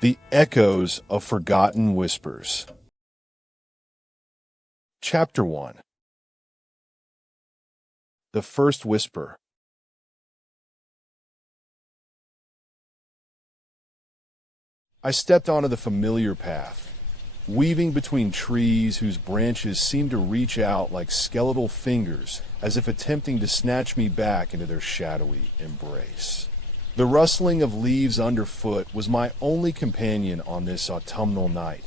The Echoes of Forgotten Whispers. Chapter 1. The First Whisper. I stepped onto the familiar path, weaving between trees whose branches seemed to reach out like skeletal fingers as if attempting to snatch me back into their shadowy embrace. The rustling of leaves underfoot was my only companion on this autumnal night,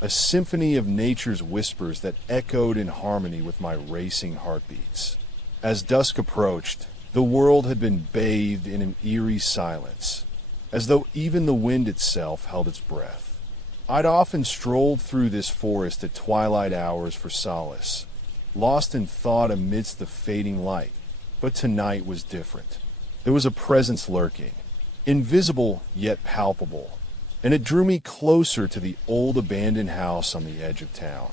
a symphony of nature's whispers that echoed in harmony with my racing heartbeats. As dusk approached, the world had been bathed in an eerie silence, as though even the wind itself held its breath. I'd often strolled through this forest at twilight hours for solace, lost in thought amidst the fading light, but tonight was different. There was a presence lurking, invisible yet palpable, and it drew me closer to the old abandoned house on the edge of town.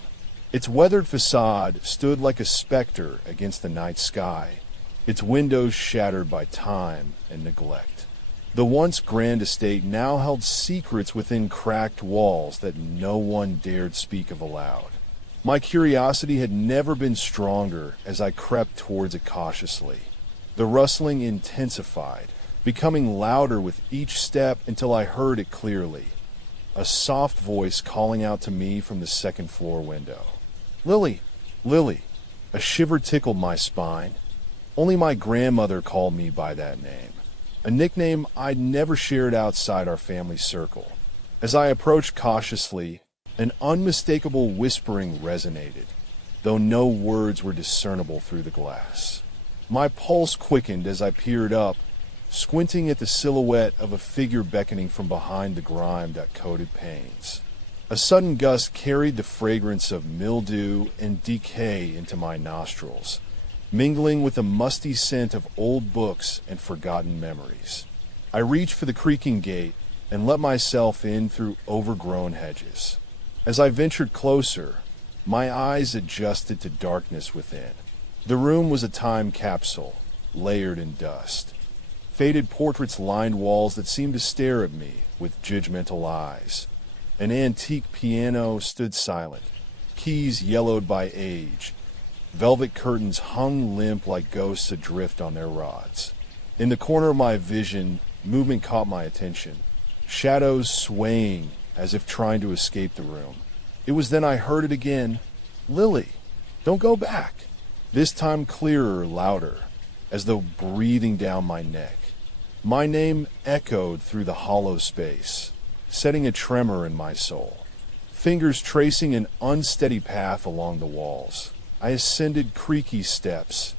Its weathered facade stood like a specter against the night sky, its windows shattered by time and neglect. The once grand estate now held secrets within cracked walls that no one dared speak of aloud. My curiosity had never been stronger as I crept towards it cautiously. The rustling intensified, becoming louder with each step until I heard it clearly. A soft voice calling out to me from the second-floor window. "Lily! Lily!" A shiver tickled my spine. Only my grandmother called me by that name, a nickname I'd never shared outside our family circle. As I approached cautiously, an unmistakable whispering resonated, though no words were discernible through the glass. My pulse quickened as I peered up, squinting at the silhouette of a figure beckoning from behind the grime that coated panes. A sudden gust carried the fragrance of mildew and decay into my nostrils, mingling with the musty scent of old books and forgotten memories. I reached for the creaking gate and let myself in through overgrown hedges. As I ventured closer, my eyes adjusted to darkness within. The room was a time capsule, layered in dust. Faded portraits lined walls that seemed to stare at me with judgmental eyes. An antique piano stood silent, keys yellowed by age. Velvet curtains hung limp like ghosts adrift on their rods. In the corner of my vision, movement caught my attention, shadows swaying as if trying to escape the room. It was then I heard it again. "Lily, don't go back." This time clearer, louder, as though breathing down my neck. My name echoed through the hollow space, setting a tremor in my soul. Fingers tracing an unsteady path along the walls. I ascended creaky steps,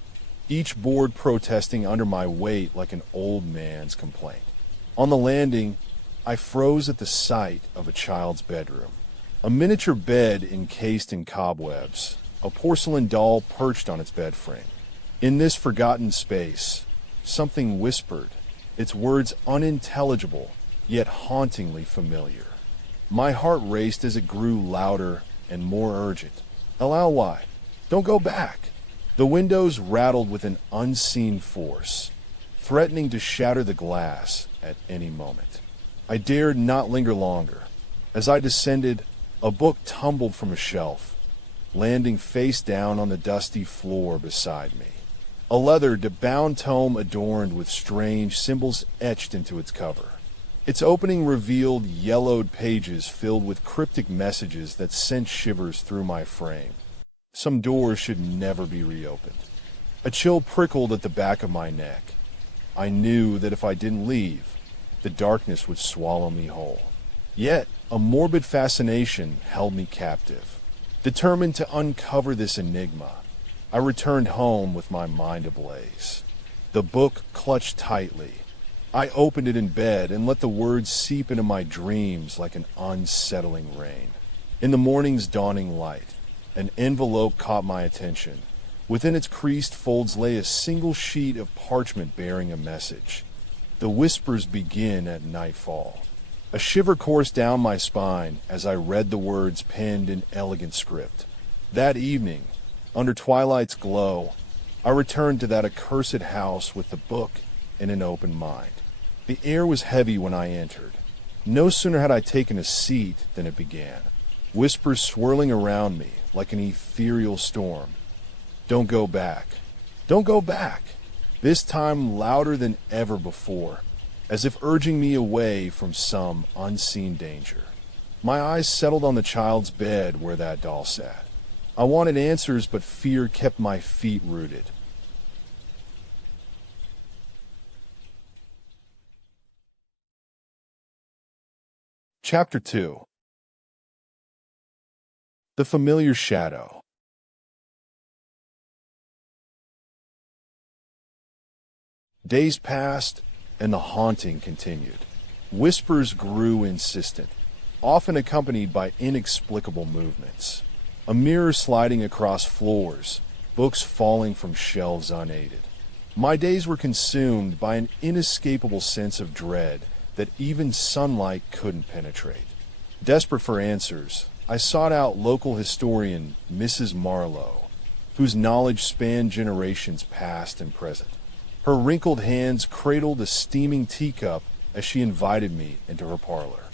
each board protesting under my weight like an old man's complaint. On the landing, I froze at the sight of a child's bedroom. A miniature bed encased in cobwebs, a porcelain doll perched on its bed frame. In this forgotten space, something whispered, its words unintelligible, yet hauntingly familiar. My heart raced as it grew louder and more urgent. "Why? Don't go back." The windows rattled with an unseen force, threatening to shatter the glass at any moment. I dared not linger longer. As I descended, a book tumbled from a shelf, landing face down on the dusty floor beside me. A leather-bound tome adorned with strange symbols etched into its cover. Its opening revealed yellowed pages filled with cryptic messages that sent shivers through my frame. Some doors should never be reopened. A chill prickled at the back of my neck. I knew that if I didn't leave, the darkness would swallow me whole. Yet, a morbid fascination held me captive. Determined to uncover this enigma, I returned home with my mind ablaze. The book clutched tightly. I opened it in bed and let the words seep into my dreams like an unsettling rain. In the morning's dawning light, an envelope caught my attention. Within its creased folds lay a single sheet of parchment bearing a message. "The whispers begin at nightfall." A shiver coursed down my spine as I read the words penned in elegant script. That evening, under twilight's glow, I returned to that accursed house with the book and an open mind. The air was heavy when I entered, No sooner had I taken a seat than it began, whispers swirling around me like an ethereal storm. Don't go back. Don't go back. This time louder than ever before, as if urging me away from some unseen danger. My eyes settled on the child's bed where that doll sat. I wanted answers, but fear kept my feet rooted. Chapter 2. The Familiar Shadow. Days passed, and the haunting continued. Whispers grew insistent, often accompanied by inexplicable movements. A mirror sliding across floors, books falling from shelves unaided. My days were consumed by an inescapable sense of dread that even sunlight couldn't penetrate. Desperate for answers, I sought out local historian Mrs. Marlowe, whose knowledge spanned generations past and present. Her wrinkled hands cradled a steaming teacup as she invited me into her parlor.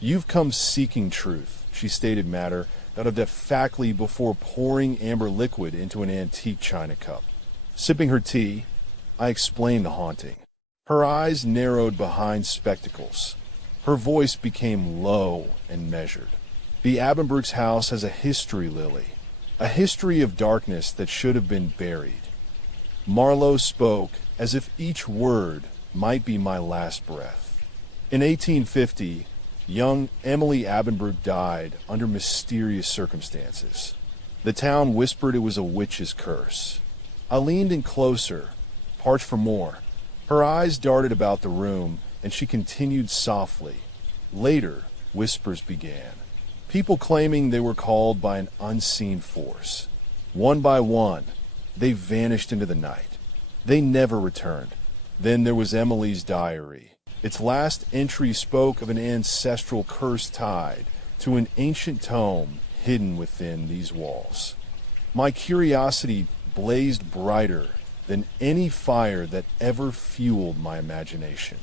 "You've come seeking truth," she stated matter-of-factly before pouring amber liquid into an antique china cup. Sipping her tea, I explained the haunting. Her eyes narrowed behind spectacles. Her voice became low and measured. "The Abbenbrooks house has a history, Lily. A history of darkness that should have been buried." Marlowe spoke as if each word might be my last breath. In 1850, young Emily Abbenbrook died under mysterious circumstances. The town whispered it was a witch's curse. I leaned in closer, parched for more. Her eyes darted about the room, and she continued softly. Later, whispers began. People claiming they were called by an unseen force. One by one, they vanished into the night. They never returned. Then there was Emily's diary. Its last entry spoke of an ancestral curse tied to an ancient tome hidden within these walls. My curiosity blazed brighter than any fire that ever fueled my imagination.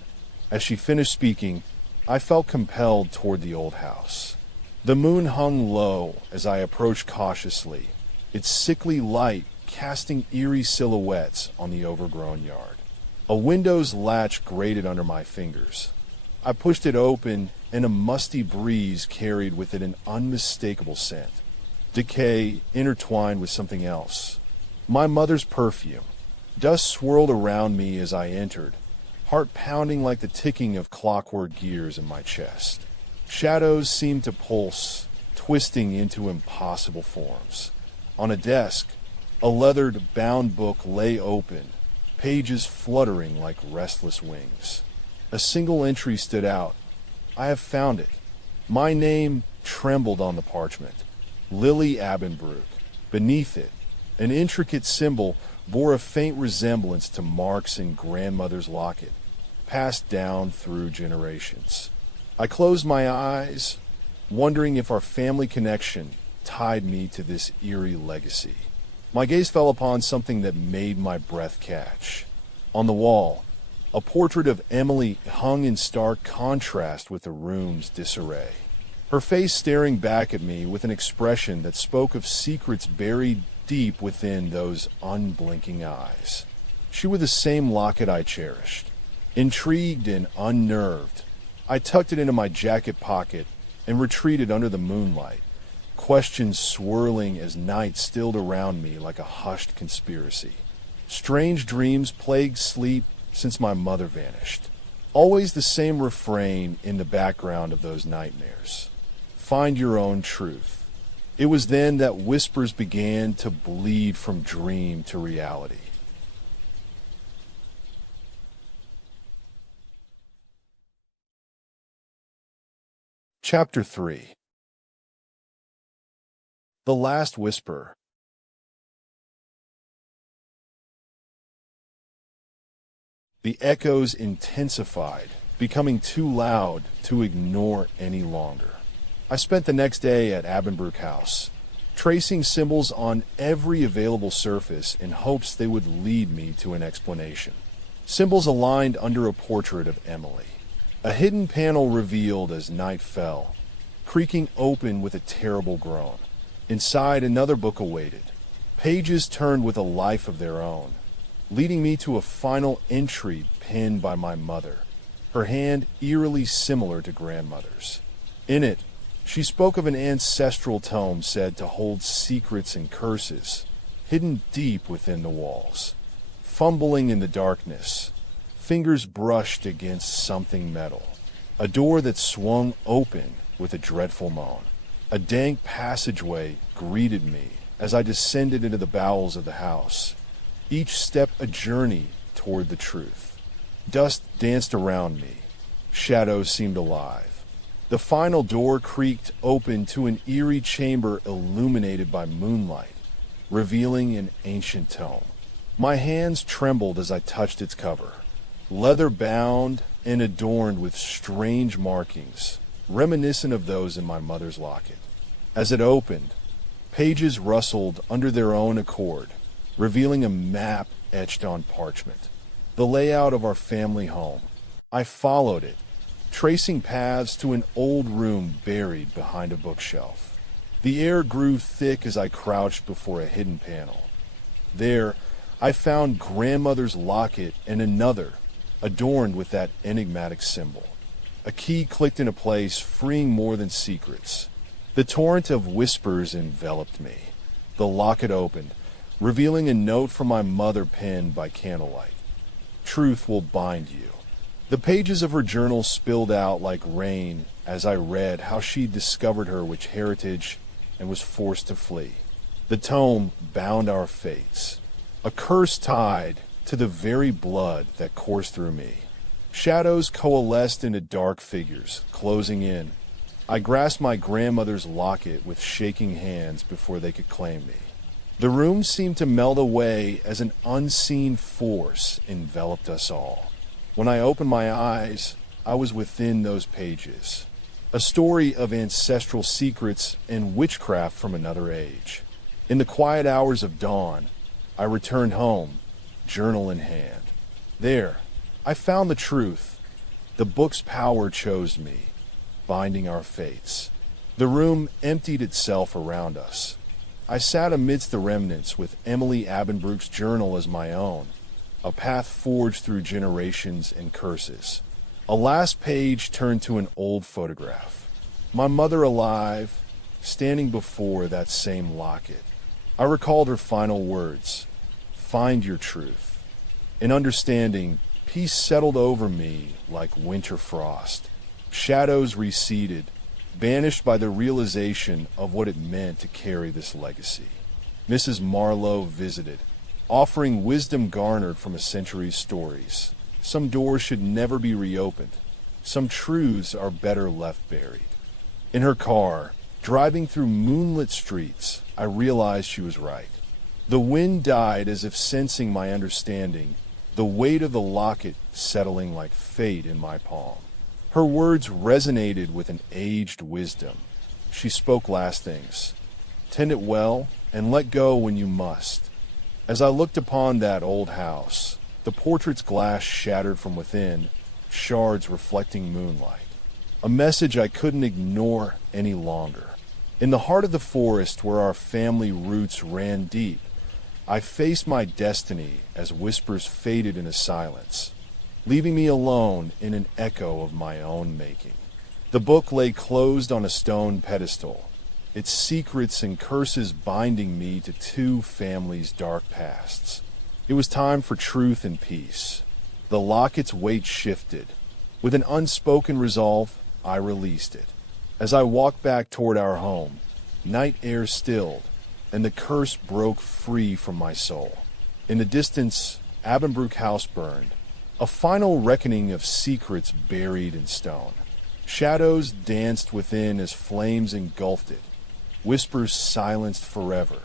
As she finished speaking, I felt compelled toward the old house. The moon hung low as I approached cautiously, its sickly light casting eerie silhouettes on the overgrown yard. A window's latch grated under my fingers. I pushed it open, and a musty breeze carried with it an unmistakable scent. Decay intertwined with something else. My mother's perfume. Dust swirled around me as I entered, heart pounding like the ticking of clockwork gears in my chest. Shadows seemed to pulse, twisting into impossible forms. On a desk, a leathered bound book lay open, pages fluttering like restless wings. A single entry stood out. I have found it. My name trembled on the parchment. Lily Abbenbrook. Beneath it, an intricate symbol bore a faint resemblance to marks in grandmother's locket, passed down through generations. I closed my eyes, wondering if our family connection tied me to this eerie legacy. My gaze fell upon something that made my breath catch. On the wall, a portrait of Emily hung in stark contrast with the room's disarray. Her face staring back at me with an expression that spoke of secrets buried deep within those unblinking eyes. She wore the same locket I cherished. Intrigued and unnerved, I tucked it into my jacket pocket and retreated under the moonlight, questions swirling as night stilled around me like a hushed conspiracy. Strange dreams plagued sleep since my mother vanished. Always the same refrain in the background of those nightmares. Find your own truth. It was then that whispers began to bleed from dream to reality. Chapter 3. The Last Whisper. The echoes intensified, becoming too loud to ignore any longer. I spent the next day at Abbenbrook House, tracing symbols on every available surface in hopes they would lead me to an explanation. Symbols aligned under a portrait of Emily. A hidden panel revealed as night fell, creaking open with a terrible groan. Inside, another book awaited. Pages turned with a life of their own, leading me to a final entry penned by my mother, her hand eerily similar to grandmother's. In it, she spoke of an ancestral tome said to hold secrets and curses, hidden deep within the walls. Fumbling in the darkness, fingers brushed against something metal. A door that swung open with a dreadful moan. A dank passageway greeted me as I descended into the bowels of the house, each step a journey toward the truth. Dust danced around me. Shadows seemed alive. The final door creaked open to an eerie chamber illuminated by moonlight, revealing an ancient tome. My hands trembled as I touched its cover. Leather bound and adorned with strange markings, reminiscent of those in my mother's locket. As it opened, pages rustled under their own accord, revealing a map etched on parchment. The layout of our family home. I followed it, tracing paths to an old room buried behind a bookshelf. The air grew thick as I crouched before a hidden panel. There, I found grandmother's locket and another, adorned with that enigmatic symbol. A key clicked into place, freeing more than secrets. The torrent of whispers enveloped me. The locket opened, revealing a note from my mother penned by candlelight. Truth will bind you. The pages of her journal spilled out like rain as I read how she discovered her witch heritage and was forced to flee. The tome bound our fates, a curse tied to the very blood that coursed through me. Shadows coalesced into dark figures, closing in. I grasped my grandmother's locket with shaking hands before they could claim me. The room seemed to melt away as an unseen force enveloped us all. When I opened my eyes, I was within those pages. A story of ancestral secrets and witchcraft from another age. In the quiet hours of dawn, I returned home, journal in hand. There, I found the truth. The book's power chose me, binding our fates. The room emptied itself around us. I sat amidst the remnants with Emily Abbenbrook's journal as my own, a path forged through generations and curses. A last page turned to an old photograph. My mother alive, standing before that same locket. I recalled her final words, "Find your truth." In understanding, peace settled over me like winter frost. Shadows receded, banished by the realization of what it meant to carry this legacy. Mrs. Marlowe visited, offering wisdom garnered from a century's stories. Some doors should never be reopened. Some truths are better left buried. In her car, driving through moonlit streets, I realized she was right. The wind died as if sensing my understanding, the weight of the locket settling like fate in my palm. Her words resonated with an aged wisdom. She spoke last things. Tend it well and let go when you must. As I looked upon that old house, the portrait's glass shattered from within, shards reflecting moonlight. A message I couldn't ignore any longer. In the heart of the forest where our family roots ran deep, I faced my destiny as whispers faded into silence, leaving me alone in an echo of my own making. The book lay closed on a stone pedestal, its secrets and curses binding me to two families' dark pasts. It was time for truth and peace. The locket's weight shifted. With an unspoken resolve, I released it. As I walked back toward our home, night air stilled, and the curse broke free from my soul. In the distance, Abbenbrook House burned, a final reckoning of secrets buried in stone. Shadows danced within as flames engulfed it, whispers silenced forever,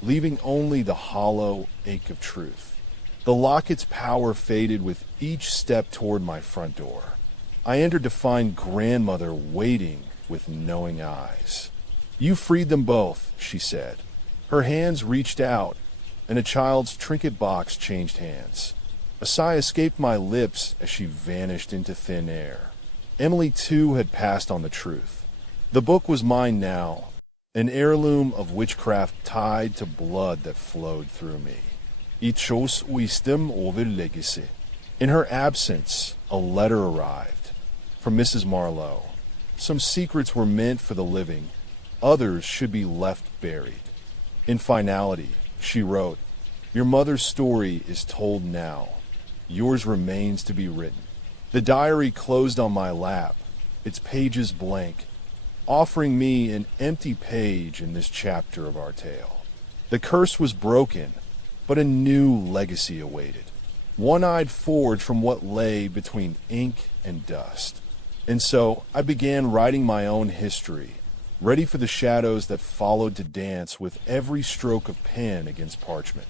leaving only the hollow ache of truth. The locket's power faded with each step toward my front door. I entered to find grandmother waiting with knowing eyes. "You freed them both," she said. Her hands reached out, and a child's trinket box changed hands. A sigh escaped my lips as she vanished into thin air. Emily, too, had passed on the truth. The book was mine now, an heirloom of witchcraft tied to blood that flowed through me. I chose wisdom over legacy. In her absence, a letter arrived from Mrs. Marlowe. Some secrets were meant for the living, others should be left buried. In finality, she wrote, "Your mother's story is told now. Yours remains to be written." The diary closed on my lap, its pages blank, offering me an empty page in this chapter of our tale. The curse was broken, but a new legacy awaited, one I'd forged from what lay between ink and dust. And so I began writing my own history, ready for the shadows that followed to dance with every stroke of pen against parchment.